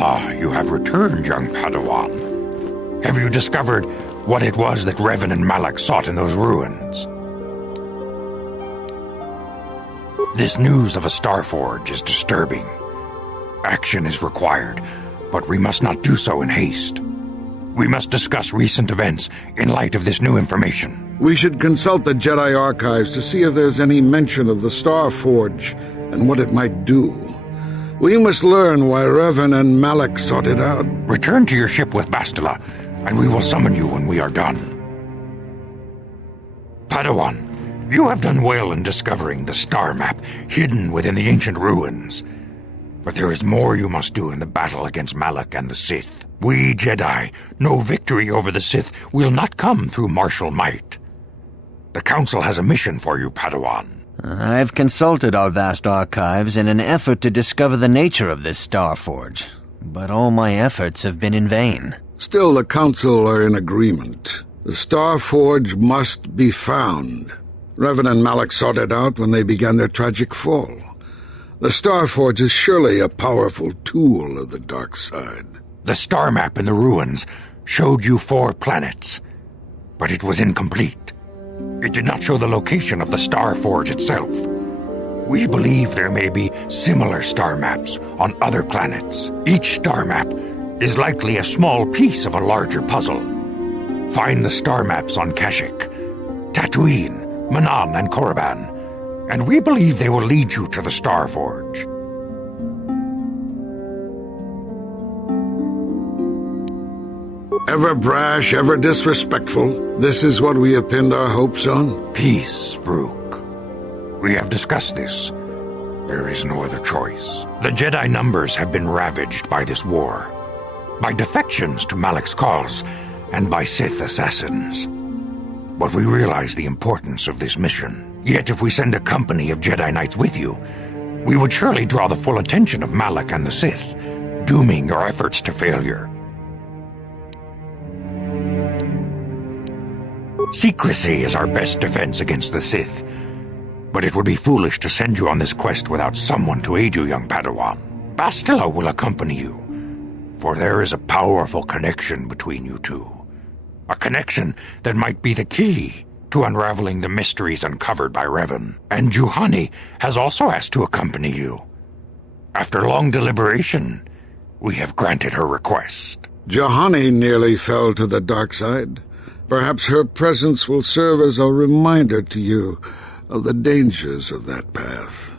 Ah, you have returned, young Padawan. Have you discovered what it was that Revan and Malak sought in those ruins? This news of a Starforge is disturbing. Action is required, but we must not do so in haste. We must discuss recent events in light of this new information. We should consult the Jedi archives to see if there's any mention of the Starforge and what it might do. We must learn why Revan and Malak sought it out. Return to your ship with Bastila, and we will summon you when we are done. Padawan, you have done well in discovering the star map hidden within the ancient ruins. But there is more you must do in the battle against Malak and the Sith. We Jedi know victory over the Sith will not come through martial might. The Council has a mission for you, Padawan. I've consulted our vast archives in an effort to discover the nature of this Starforge, but all my efforts have been in vain. Still, the Council are in agreement. The Starforge must be found. Revan and Malak sought it out when they began their tragic fall. The Starforge is surely a powerful tool of the dark side. The star map in the ruins showed you 4 planets, but it was incomplete. It did not show the location of the Starforge itself. We believe there may be similar star maps on other planets. Each star map is likely a small piece of a larger puzzle. Find the star maps on Kashyyyk, Tatooine, Manan, and Korriban, and we believe they will lead you to the Starforge. Ever brash, ever disrespectful, this is what we have pinned our hopes on? Peace, Rook. We have discussed this. There is no other choice. The Jedi numbers have been ravaged by this war, by defections to Malak's cause, and by Sith assassins. But we realize the importance of this mission. Yet if we send a company of Jedi Knights with you, we would surely draw the full attention of Malak and the Sith, dooming your efforts to failure. Secrecy is our best defense against the Sith, but it would be foolish to send you on this quest without someone to aid you, young Padawan. Bastila will accompany you, for there is a powerful connection between you two. A connection that might be the key to unraveling the mysteries uncovered by Revan. And Juhani has also asked to accompany you. After long deliberation, we have granted her request. Juhani nearly fell to the dark side. Perhaps her presence will serve as a reminder to you of the dangers of that path.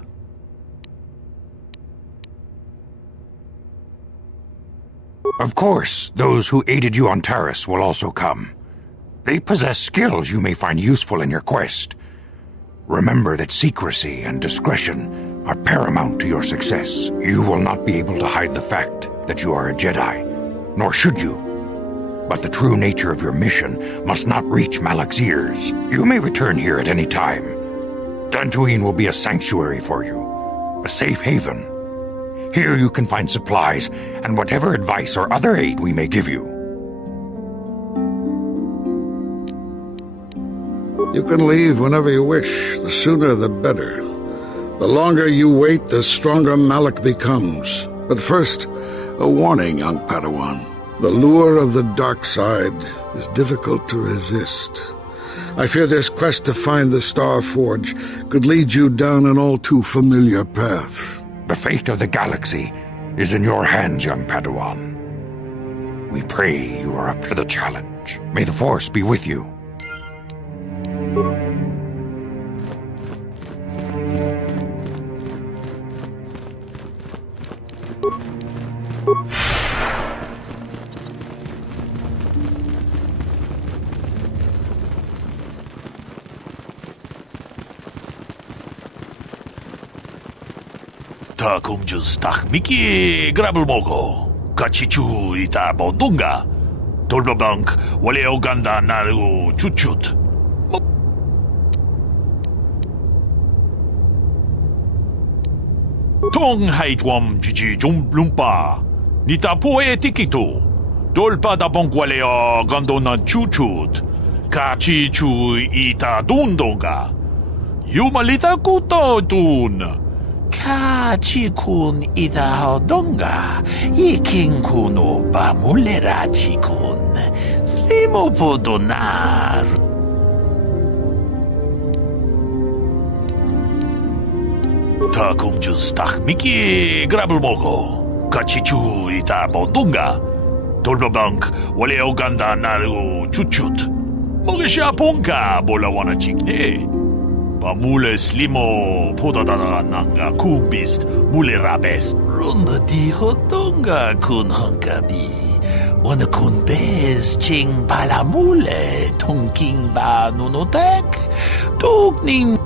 Of course, those who aided you on Taris will also come. They possess skills you may find useful in your quest. Remember that secrecy and discretion are paramount to your success. You will not be able to hide the fact that you are a Jedi, nor should you. But the true nature of your mission must not reach Malak's ears. You may return here at any time. Dantooine will be a sanctuary for you, a safe haven. Here you can find supplies and whatever advice or other aid we may give you. You can leave whenever you wish. The sooner the better. The longer you wait, the stronger Malak becomes. But first, a warning, young Padawan. The lure of the dark side is difficult to resist. I fear this quest to find the Starforge could lead you down an all-too-familiar path. The fate of the galaxy is in your hands, young Padawan. We pray you are up to the challenge. May the Force be with you. Takum justach Miki Grabelmogo, Kachichu ita Bodunga, Tolbabank, Wale Oganda Naru Chuchut. Tong Haitwam Gigi Jumblumpa, Nita Poe Tikito, Dolpa da Bonqualeo Gandona Chuchut, Kachichu ita Dundonga, Yumalita Kutotun. Chikun ida donga, ikin kuno ba mulera chikun, slimo podonar. Ta kumjus tak miki grabel mogo, kachichu ita bodunga, tolbabank wale oganda naru chuchut, mogesha ponka bolawana chikne. Mule slimo podadada nanga kumbist mule rabest. Runda di hotonga kun hankabi. Wana kun bez ching pala mule tongking ba nunotek. Tugning.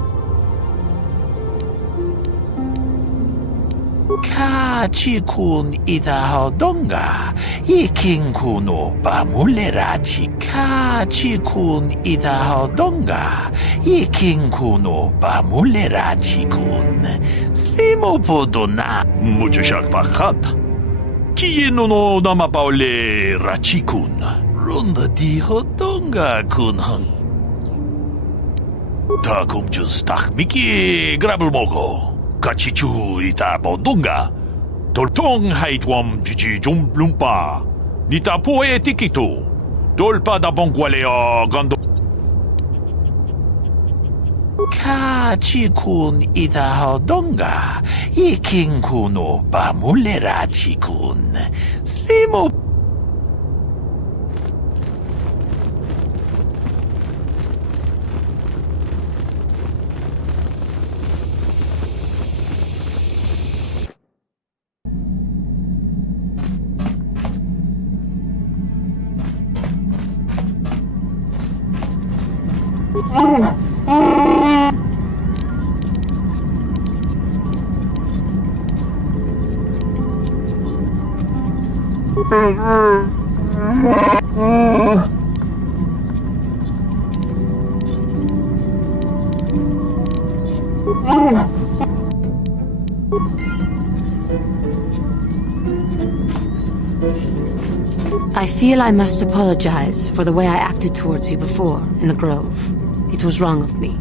Ka chikun ida hodonga. Iking kuno ba mule rachi. Ka chikun ida hodonga. Iking kuno ba mule rachi kun. Slimo podona. Mucho shak bakat. Kiye no nama paule rachi kun. Runda di hodonga kun hang. Ta kumjus tak miki grabel mogo. Kachichu ita bodunga. Toltong haitwam jiji jumblumpa. Nita poe tikito. Dolpa da bongwaleo gando. Ka chikun ida hodonga. Iking kuno ba mulera chikun. Slimo. I feel I must apologize for the way I acted towards you before in the Grove. It was wrong of me.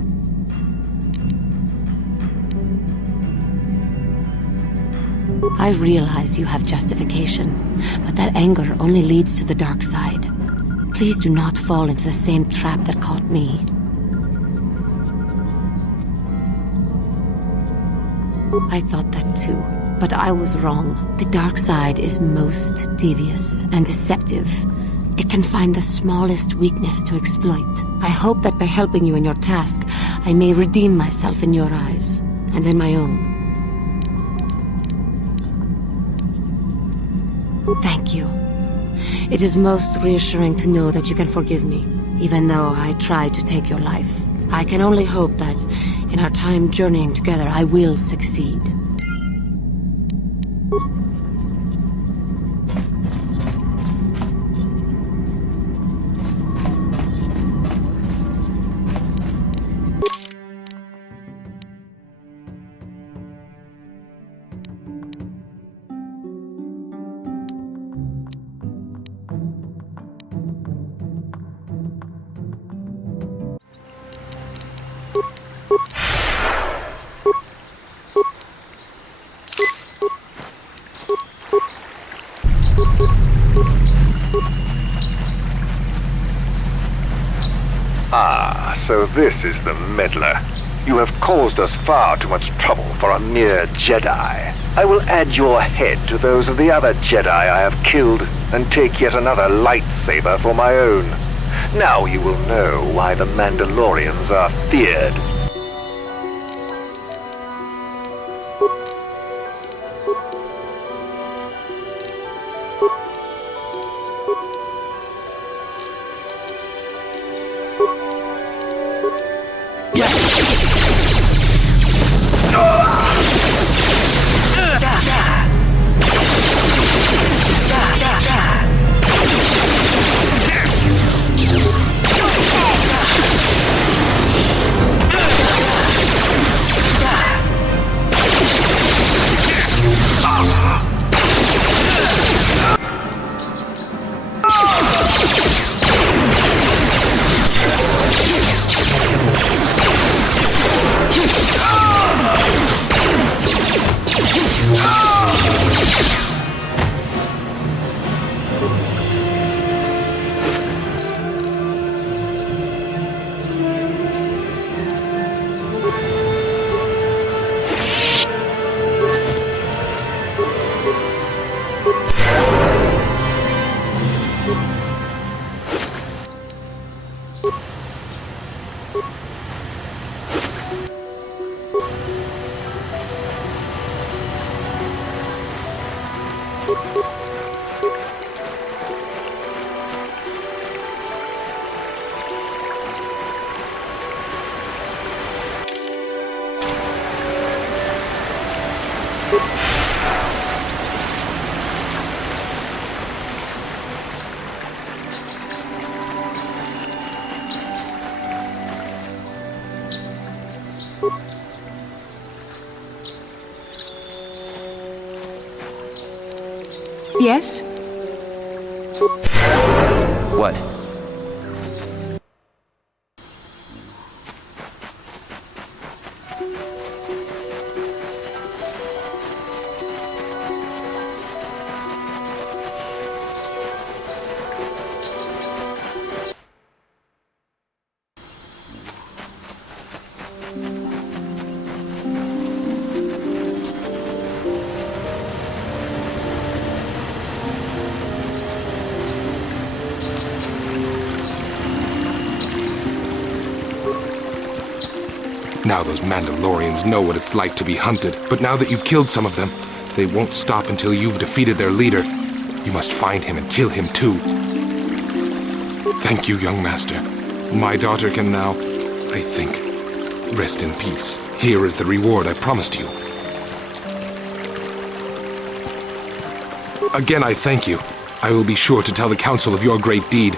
I realize you have justification, but that anger only leads to the dark side. Please do not fall into the same trap that caught me. I thought that too, but I was wrong. The dark side is most devious and deceptive. It can find the smallest weakness to exploit. I hope that by helping you in your task, I may redeem myself in your eyes, and in my own. Thank you. It is most reassuring to know that you can forgive me, even though I tried to take your life. I can only hope that, in our time journeying together, I will succeed. Ah, so this is the meddler. You have caused us far too much trouble for a mere Jedi. I will add your head to those of the other Jedi I have killed, and take yet another lightsaber for my own. Now you will know why the Mandalorians are feared. Yes? What? Now those Mandalorians know what it's like to be hunted, but now that you've killed some of them, they won't stop until you've defeated their leader. You must find him and kill him too. Thank you, young master. My daughter can now, I think, rest in peace. Here is the reward I promised you. Again, I thank you. I will be sure to tell the council of your great deed.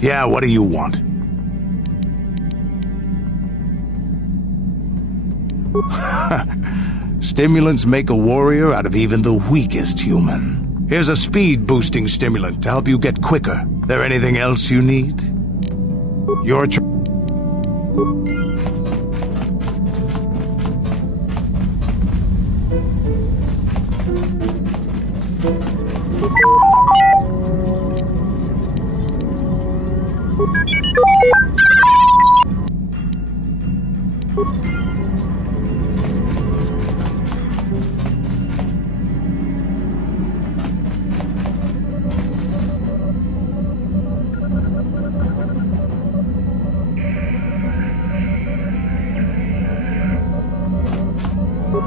Yeah, what do you want? Stimulants make a warrior out of even the weakest human. Here's a speed-boosting stimulant to help you get quicker. There anything else you need? Your choice.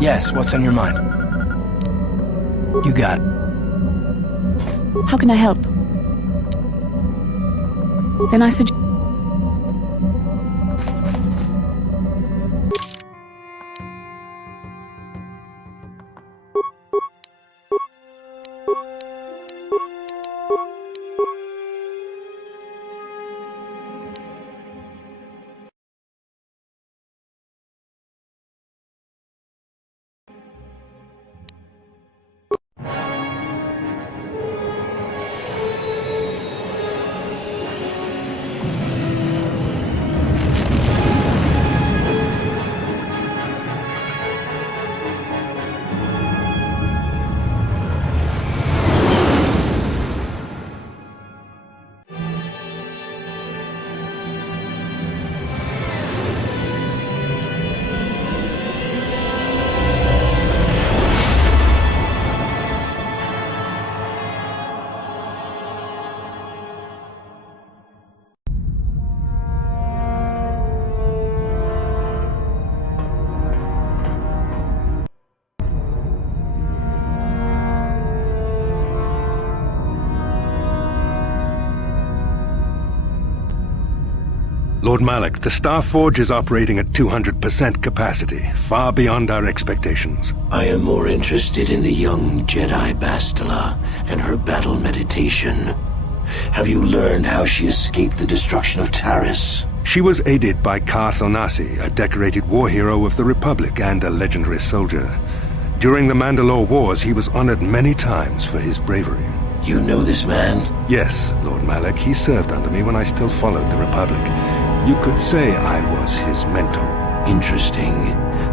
Yes, what's on your mind? You got it. How can I help? Then I suggest... Lord Malak, the Star Forge is operating at 200% capacity, far beyond our expectations. I am more interested in the young Jedi Bastila and her battle meditation. Have you learned how she escaped the destruction of Taris? She was aided by Karth Onasi, a decorated war hero of the Republic and a legendary soldier. During the Mandalore Wars, he was honored many times for his bravery. You know this man? Yes, Lord Malak. He served under me when I still followed the Republic. You could say I was his mentor. Interesting.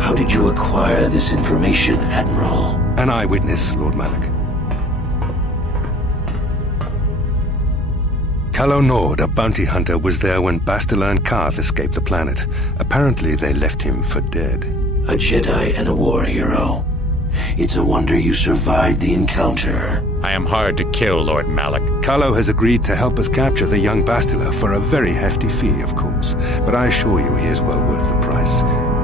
How did you acquire this information, Admiral? An eyewitness, Lord Malak. Calo Nord, a bounty hunter, was there when Bastila and Karth escaped the planet. Apparently they left him for dead. A Jedi and a war hero. It's a wonder you survived the encounter. I am hard to kill, Lord Malak. Calo has agreed to help us capture the young Bastila for a very hefty fee, of course. But I assure you he is well worth the price.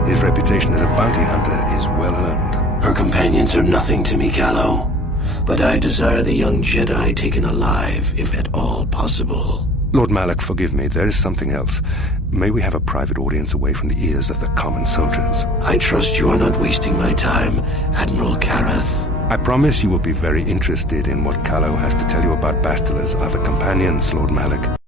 His reputation as a bounty hunter is well earned. Her companions are nothing to me, Calo. But I desire the young Jedi taken alive, if at all possible. Lord Malak, forgive me. There is something else. May we have a private audience away from the ears of the common soldiers? I trust you are not wasting my time, Admiral Karath. I promise you will be very interested in what Calo has to tell you about Bastila's other companions, Lord Malak.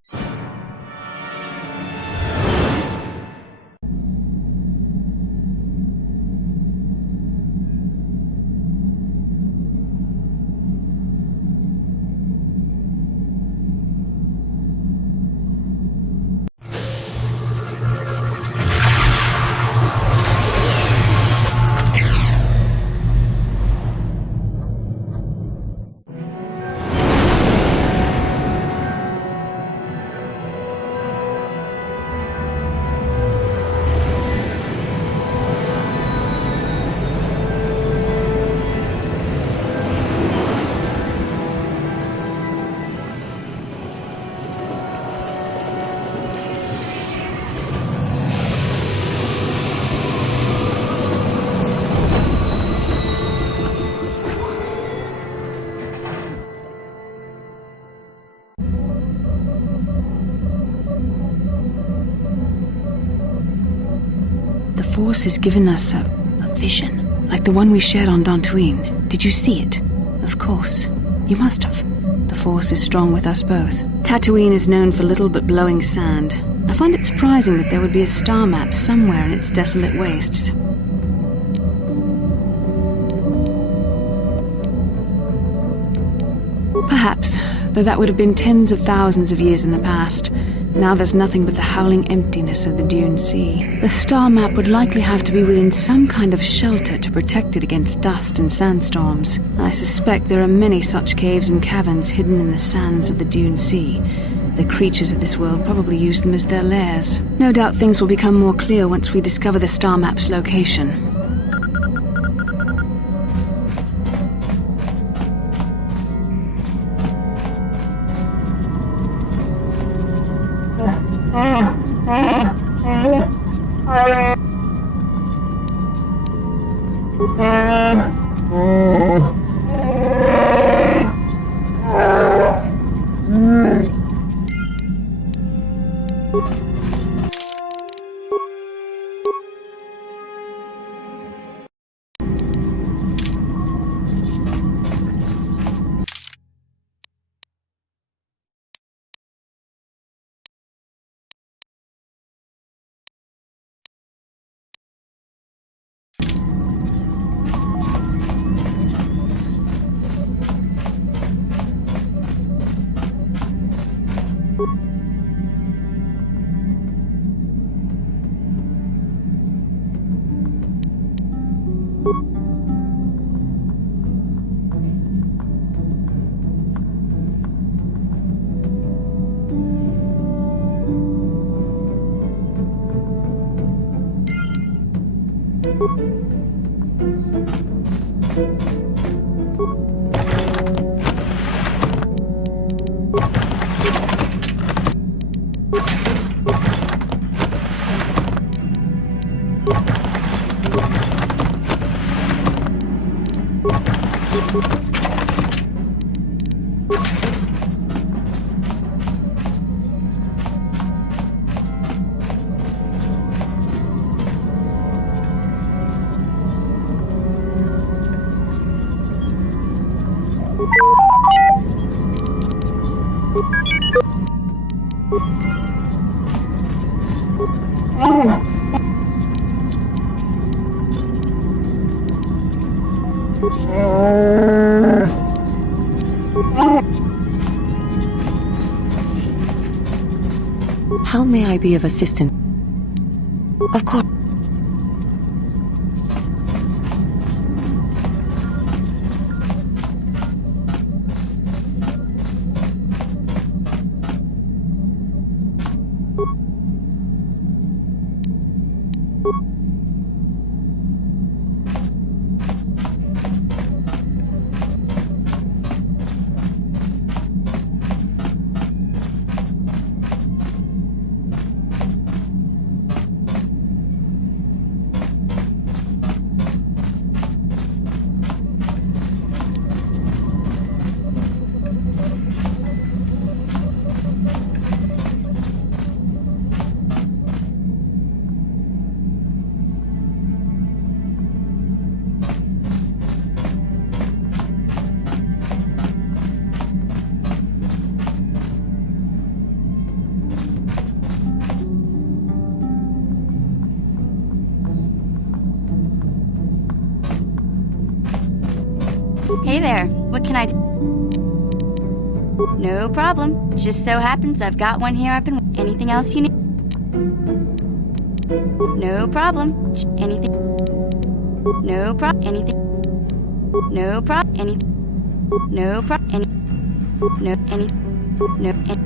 The Force has given us a vision, like the one we shared on Dantooine. Did you see it? Of course. You must have. The Force is strong with us both. Tatooine is known for little but blowing sand. I find it surprising that there would be a star map somewhere in its desolate wastes. Perhaps, though that would have been tens of thousands of years in the past. Now there's nothing but the howling emptiness of the Dune Sea. The star map would likely have to be within some kind of shelter to protect it against dust and sandstorms. I suspect there are many such caves and caverns hidden in the sands of the Dune Sea. The creatures of this world probably use them as their lairs. No doubt things will become more clear once we discover the star map's location. How may I be of assistance? Of course. Hey there, what can I do? No problem. Just so happens I've got one here. Anything else you need? No problem. Anything? No problem. Anything? No problem. Anything? No problem. Any? No. Any? No. Any.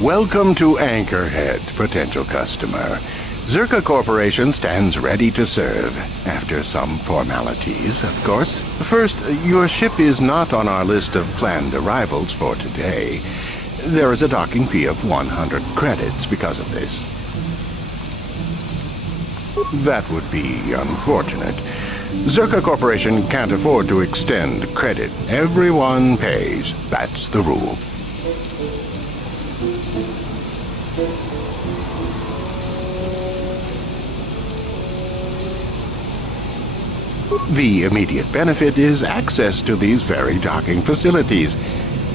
Welcome to Anchorhead, potential customer. Zerka Corporation stands ready to serve. After some formalities, of course. First, your ship is not on our list of planned arrivals for today. There is a docking fee of 100 credits because of this. That would be unfortunate. Zerka Corporation can't afford to extend credit. Everyone pays. That's the rule. The immediate benefit is access to these very docking facilities.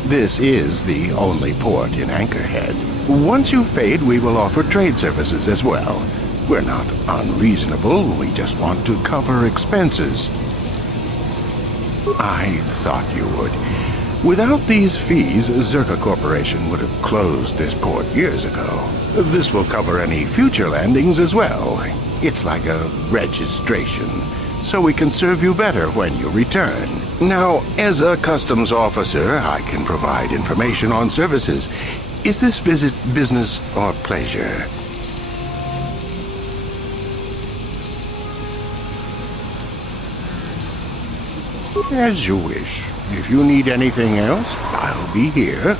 This is the only port in Anchorhead. Once you've paid, we will offer trade services as well. We're not unreasonable, we just want to cover expenses. I thought you would. Without these fees, Zerka Corporation would have closed this port years ago. This will cover any future landings as well. It's like a registration, so we can serve you better when you return. Now, as a customs officer, I can provide information on services. Is this visit business or pleasure? As you wish. If you need anything else, I'll be here.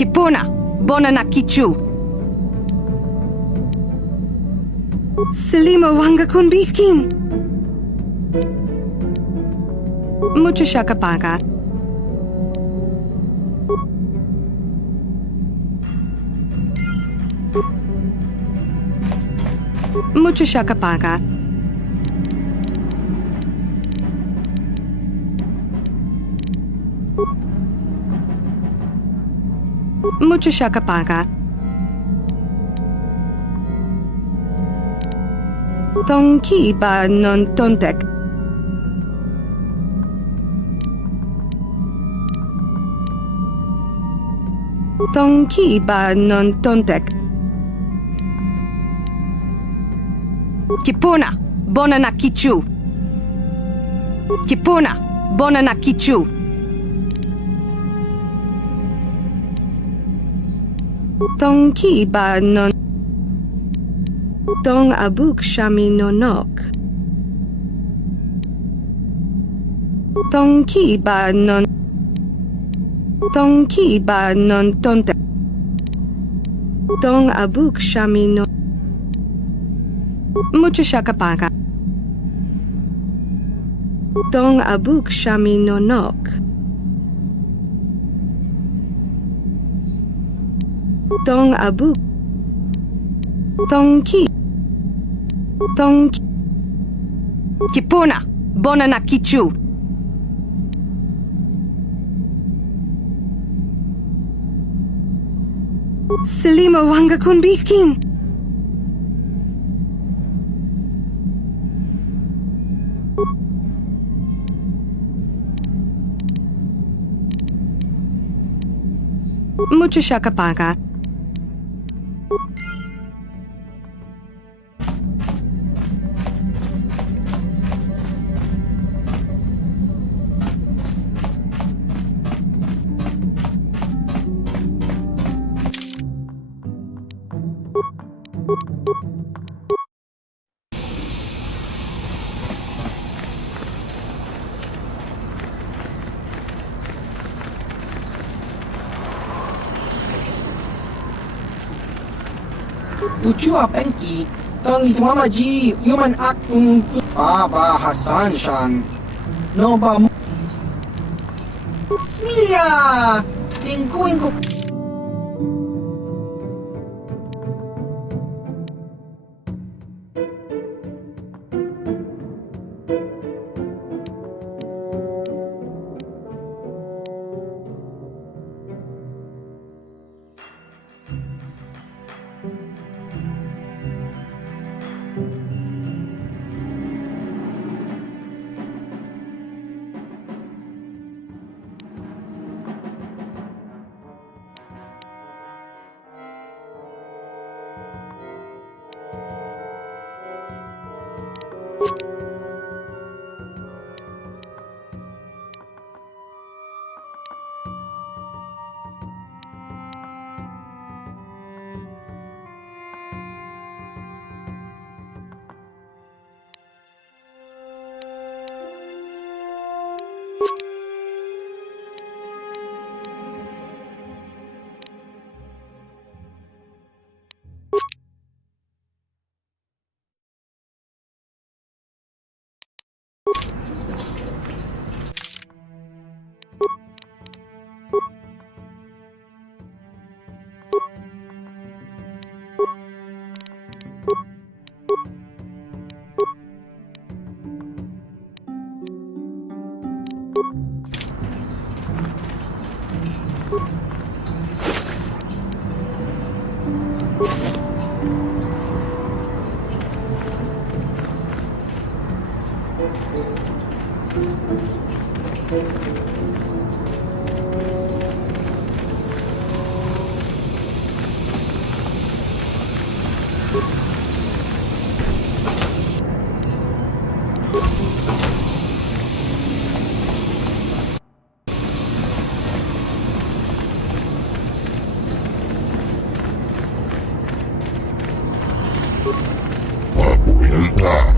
Kipuna, Bonana Kichu. Salima Wanga Kunbikin. Mucho Shakapaga. Mucho Shakapaga. Mucho Shakapaga. Tonki ba non tontek. Tonki ba non tontek. Kipuna, Bonana Kichu. Kipuna, bona na kichu. Tong ki ba non. Tong abuk shami nonok. Tong ki ba non. Tong ki ba non tonte. Tong abuk shami no. Mucho shakapaka. Tong abuk shami nonok. Tong abuk. Tong ki. Tong ki. Kipuna, bona na kichu. Selima wanga kun bikin. Mucho shakapaka. Ujua Penki, Tangi Tuamaji, human acting Baba Hassan Shan. No ba Smilia! Tingkuin ko. Papuelta,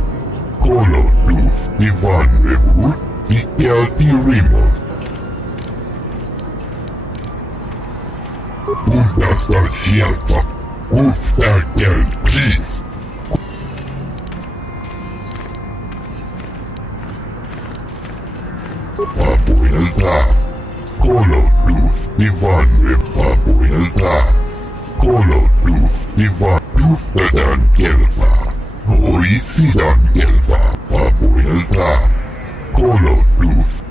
Colo Luz Ivan Rebut, Itialtirimo. Undastar Shelfa, Uftar Del Chief. Papuelta, Colo Luz Ivan Rebut, Papuelta, Colo Luz Ivan Uftar Gelfa. Oisidan Gelfa, Papuelta, Colo Luz.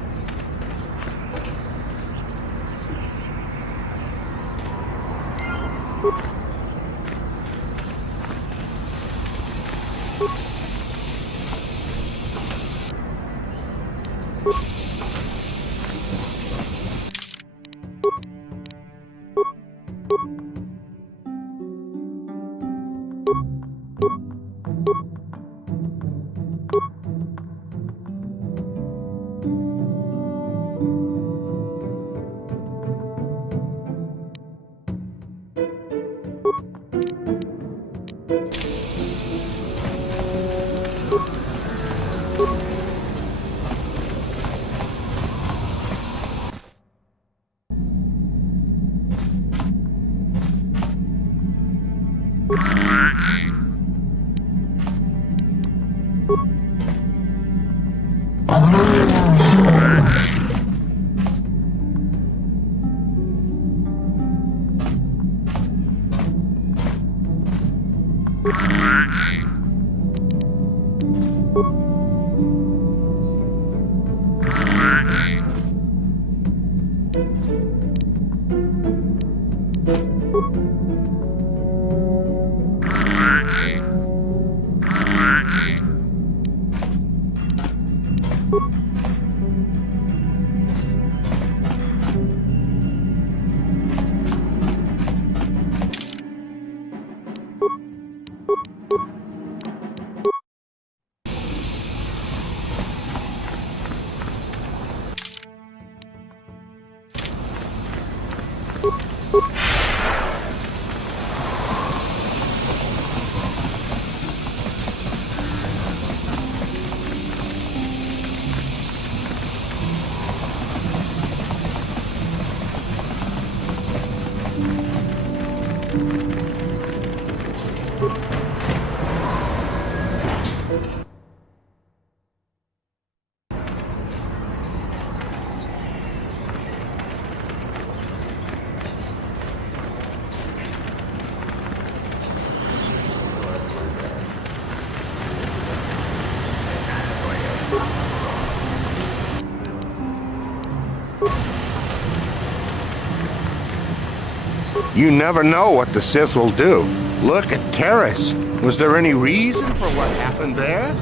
You never know what the Sith will do. Look at Terrace. Was there any reason for what happened there?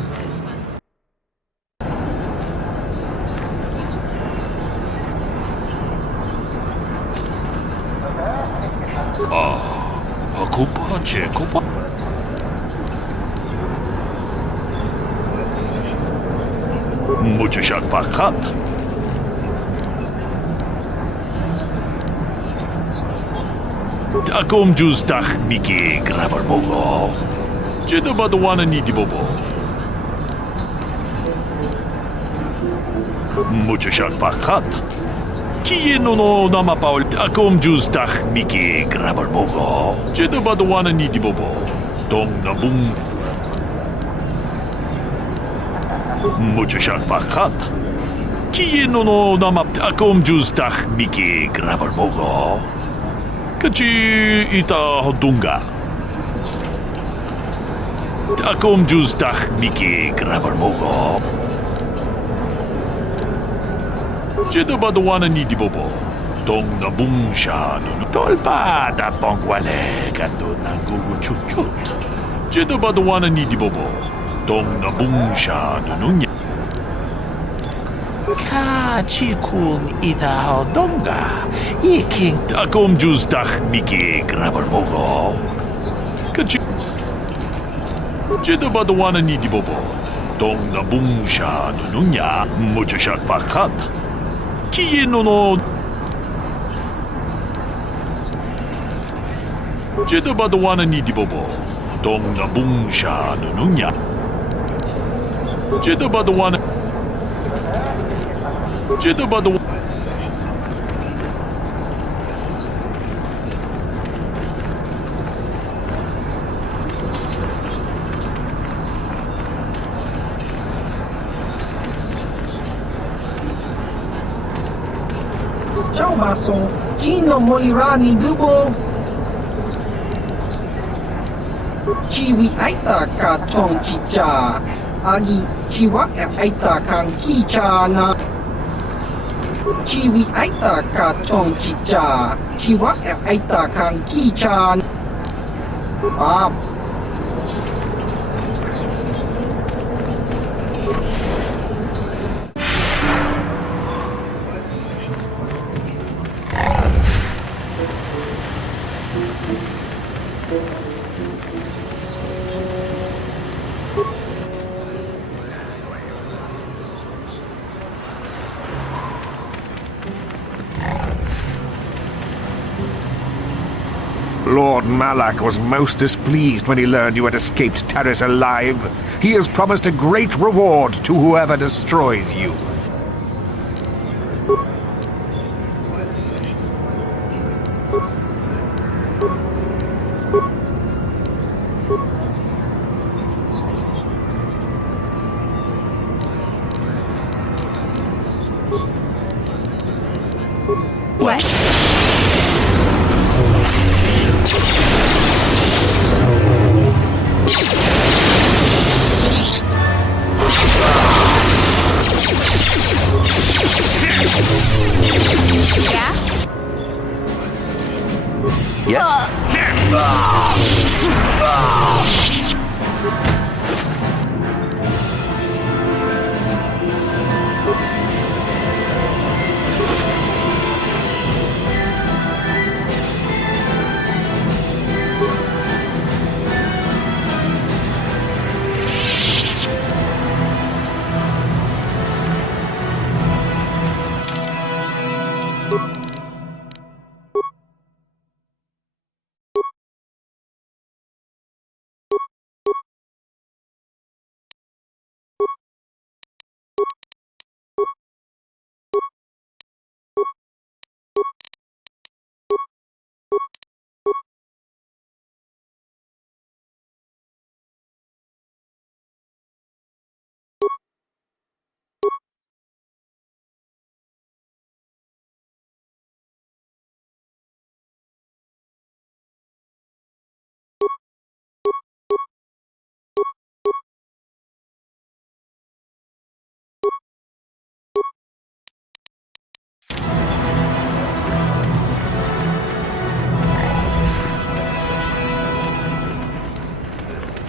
Ako pa, Checo pa. Mucho siya pakat. Takom juz tak Miki grabar mogo. Jeda badawana ni di bobo. Mucho siya pakat. Kiye no nama paul takom juz tak Miki grabar mogo. Jeda badawana ni di bobo. Dong na bung. Mucho siya pakat. Kiye no nama takom juz tak Miki grabar mogo. Kachi ita hodunga. Takom juz tak Miki grabar mogo. Jeda badawana ni di bobo. Dong na bung siya no tolpa da pongwale kando na gugu chut. Jeda badawana ni di bobo. Dong na bung siya no nunya. Kachikun ita hodonga. Iking takom juz tak Miki grabar mogo. Kachi Jeda badawana ni di bobo. Dong na bung siya no nunya. Mucho siya pakat. Kiye no Jeda badawana ni di bobo. Dong na bung siya no nunya. Jeda badawana Ciao basso, chi non morirà nel bubo? Chiwi aita ka chong chicha, agi chiwa aita kang kichana. Chiwi aita ka chong chicha, chiwa aita kang kichan. Lord Malak was most displeased when he learned you had escaped Taris alive. He has promised a great reward to whoever destroys you.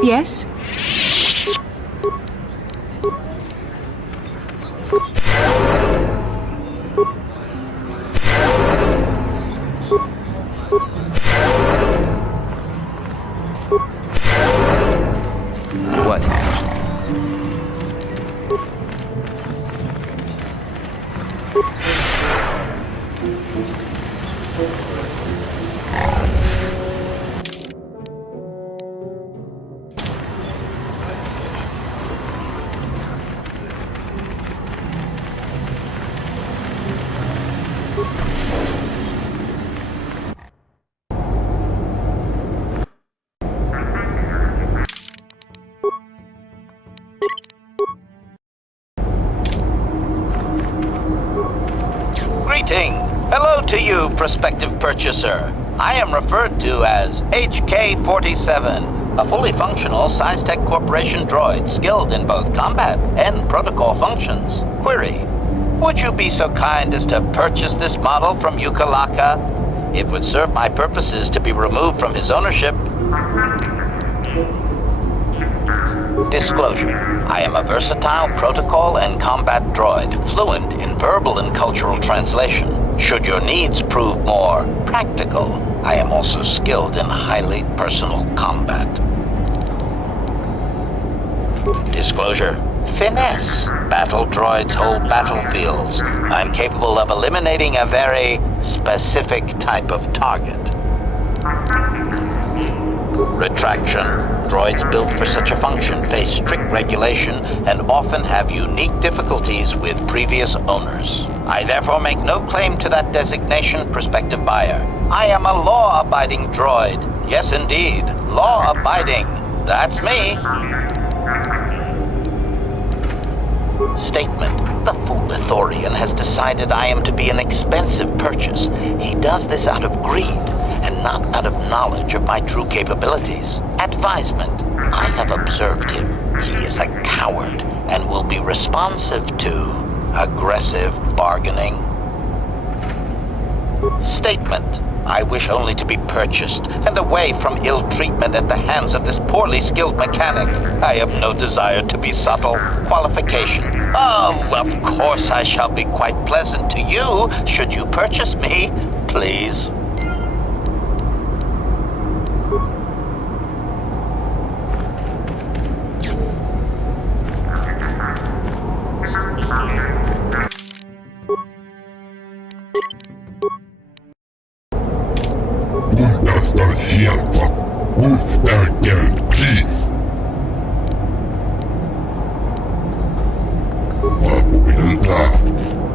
Yes? What? Hello to you, prospective purchaser. I am referred to as HK-47, a fully functional SciTech Corporation droid skilled in both combat and protocol functions. Query: would you be so kind as to purchase this model from Yukalaka? It would serve my purposes to be removed from his ownership. Disclosure: I am a versatile protocol and combat droid, fluent in verbal and cultural translation. Should your needs prove more practical, I am also skilled in highly personal combat. Disclosure: finesse. Battle droids hold battlefields. I'm capable of eliminating a very specific type of target. Retraction. Droids built for such a function face strict regulation and often have unique difficulties with previous owners. I therefore make no claim to that designation, prospective buyer. I am a law-abiding droid. Yes, indeed. Law-abiding. That's me. Statement: the fool Ithorian has decided I am to be an expensive purchase. He does this out of greed and not out of knowledge of my true capabilities. Advisement: I have observed him. He is a coward and will be responsive to aggressive bargaining. Statement: I wish only to be purchased and away from ill treatment at the hands of this poorly skilled mechanic. I have no desire to be subtle. Qualification: oh, of course I shall be quite pleasant to you should you purchase me, please. Hasta Shelfa, Ustakel Chief. Papuelta,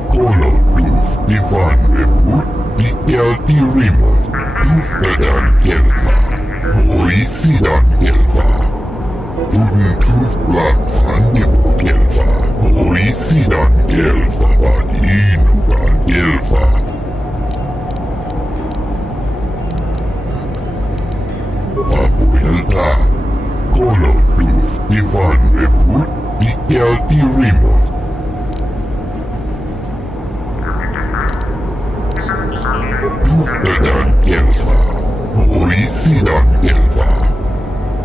Kolo Luz, Ivan Reput, Mikel Tirimo, Ustadan Kelfa, Oisidan Kelfa, Tudun Tuf Black Fandibu Kelfa, Oisidan Kelfa, Badinugan Kelfa. Papuelta, Kolo Luz, Ivan Reput, Mikel Tirimo. Ustadan Kelfa, Oisidan Kelfa,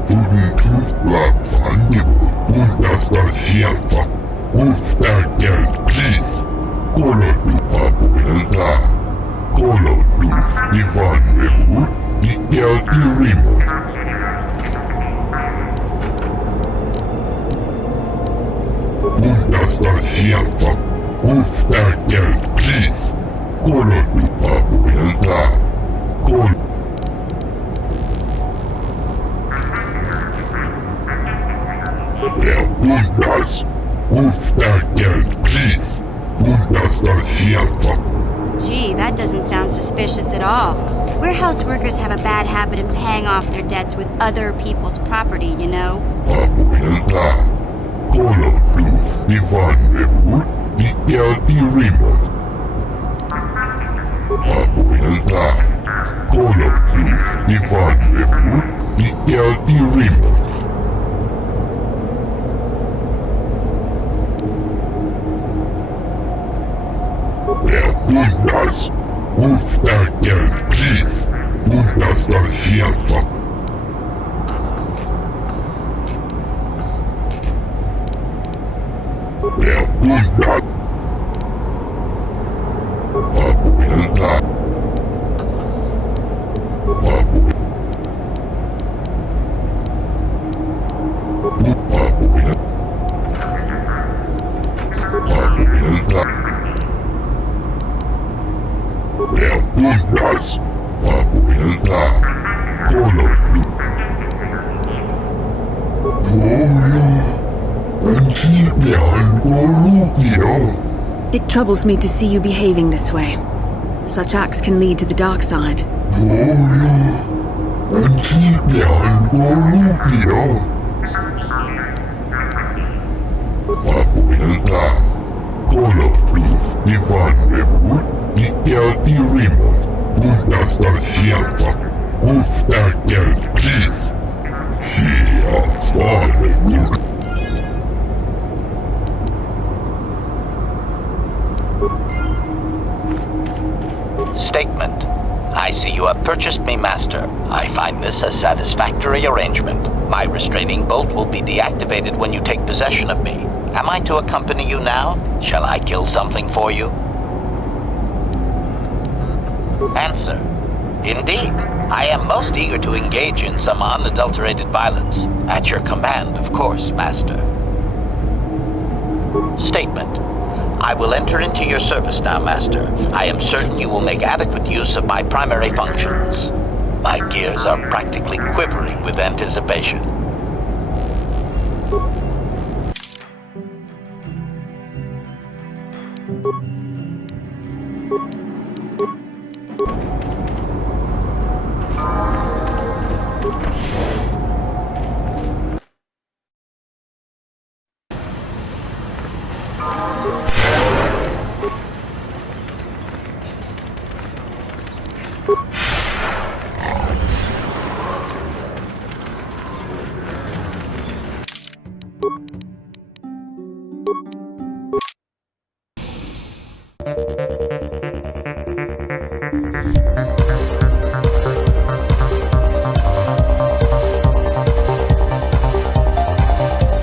Tudun Tuf Black Fandibu, Undastan Shelfa, Ustakel Chief, Kolo Luz, Papuelta, Kolo Luz, Ivan Reput, Mikel Tirimo. Undastan Shelfa, Ustakel Chief, Kolo Luz, Papuelta, Kolo. Bundas, Ustakel Chief, Undastan Shelfa. Gee, that doesn't sound suspicious at all. Warehouse workers have a bad habit of paying off their debts with other people's property, you know? Papuelta, Kolo Luz, Ivan Reput, Mikel Tirimo. Papuelta, Kolo Luz, Ivan Reput, Mikel Tirimo. Bundas, Ustakel Chief, Undastan Shelfa. Bundas. Papuelta. Papuelta. Bundas, Papuelta, Kolo Luz. It troubles me to see you behaving this way. Such acts can lead to the dark side. Papuelta, Kolo Luz, Ivan Reput, Mikel Tirimo, Undastan Shelfa, Ustakel Chief. Here, Father. Statement. I see you have purchased me, Master. I find this a satisfactory arrangement. My restraining bolt will be deactivated when you take possession of me. Am I to accompany you now? Shall I kill something for you? Answer. Indeed. I am most eager to engage in some unadulterated violence. At your command, of course, Master. Statement. I will enter into your service now, Master. I am certain you will make adequate use of my primary functions. My gears are practically quivering with anticipation.